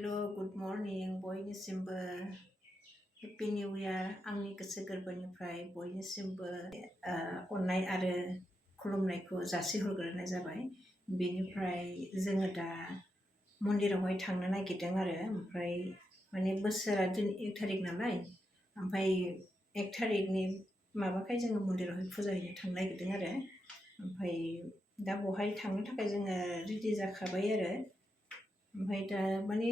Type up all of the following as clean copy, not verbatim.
Hello good morning बयनिसिमबो happy new year आंनि गोसो गोरबोनिफ्राय बयनिसिमबो अननाय आरो खुलुमनायखौ जासिहरग्रोनाय जाबाय। बेनिफ्राय जोङो दा मन्दिरावहाय थांनो नागिरदों आरो ओमफ्राय माने बोसोरा दिनै 1 थारिख नालाय ओमफ्राय 1 थारिखनि माबाखाय जोङो मन्दिरावहाय फुजा हैनो थांनो नागिरदों आरो ओमफ्राय दा बहाय थांनो थाखाय जोङो रेडि जाखाबाय आरो ओमफ्राय दा माने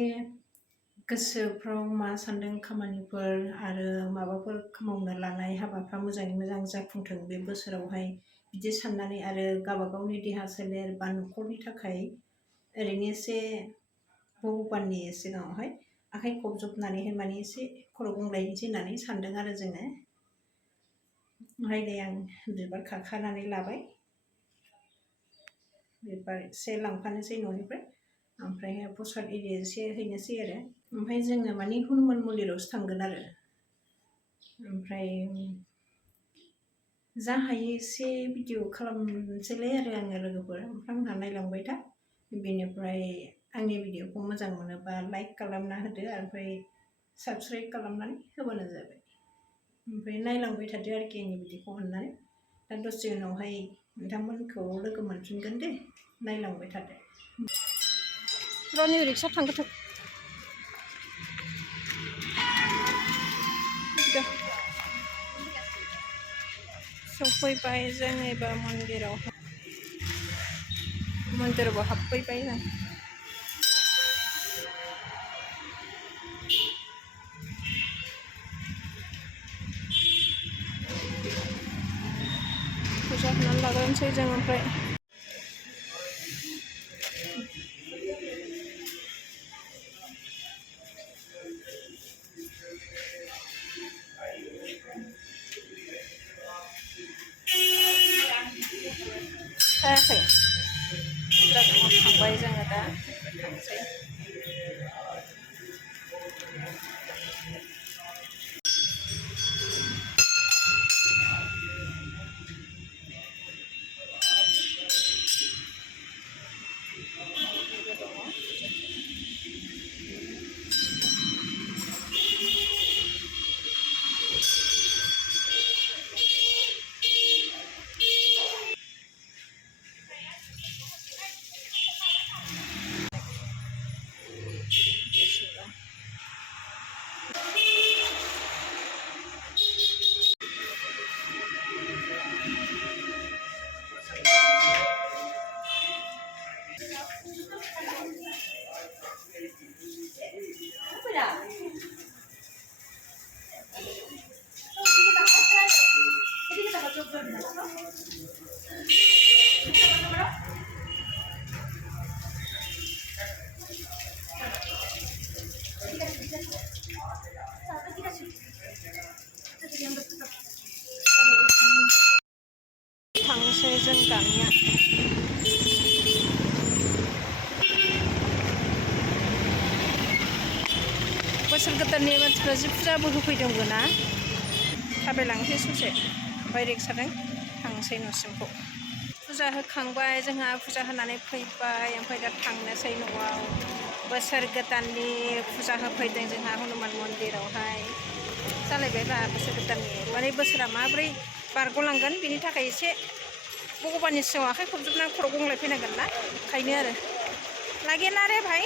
गोसोफ्राव मा सानदों खामानिफोर आरो माबाफोर मावनो लानाय हाबाफ्रा मोजाङै मोजां जाफुंथों बे बोसोरावहाय बिदि साननानै आरो गावबागावनि देहा सोलेर बा न'खरनि थाखाय ओरैनो एसे भगबाननि सिगाङावहाय आखाइ खबजबनानैहाय माने एसे खर' गंग्लायनोसै होननानै सानदों आरो जोङो। ओमफ्राय नै आं बिबार खाखानानै लाबाय, बिबार एसे लांफानोसै न'निफ्राय ओमफ्राय प्रसाद एरि एसे हैनोसै आरो ओमफ्राय जोङो माने हनुमान मन्दिरावसो थांगोन आरो ओमफ्राय जा हायो एसे भिडिअ खालामनोसैलाय आरो आङो लोगोफोर ओमफ्राय आंहा नायलांबाय था। बेनिफ्राय आंनि भिडिअखौ मोजां मोनोबा लाइक खालामना होदो ओमफ्राय साबस्क्राइब खालामनानै होबानो जाबाय। ओमफ्राय नायलांबाय थादो आरोखि आंनि भिडिअखौ अननानै। दा दसे उनावहाय नोंथांमोनखौ लोगो मोनफिनगोन दे, नायलांबाय थादो। रनि रिक्सा थांगोन सफैबाय जों एबार मन्दिराव हाबफैबाय जों। फुजा होनानै लाग्रोनोसै जों ओमफ्राय थायाखै थांबाय जोङो दा थांसै। थांसै जों दानिया। बोसोर गोदाननि मानसिफ्रा जि फुजाबो होफैदोंबो ना। थाबायलांसै ससे ओमफ्राय रिक्साजों थांसै न'सिमखौ। फुजा होखांबाय जोंहा, फुजा होनानै फैबाय ओमफ्राय दा थांनोसै न'आव। बोसोर गोदाननि फुजा होफैदों जोंहा हनुमान मन्दिरावहाय। जालायबायब्ला बोसोर गोदाननि माने बोसोरा माब्रै बारग'लांगोन बेनि थाखाय एसे भगबाननि सिगाङाव आखाइ खबजबनानै खर' गंग्लाय फैनांगोन ना, ओंखायनो आरो लागेना रे भाई।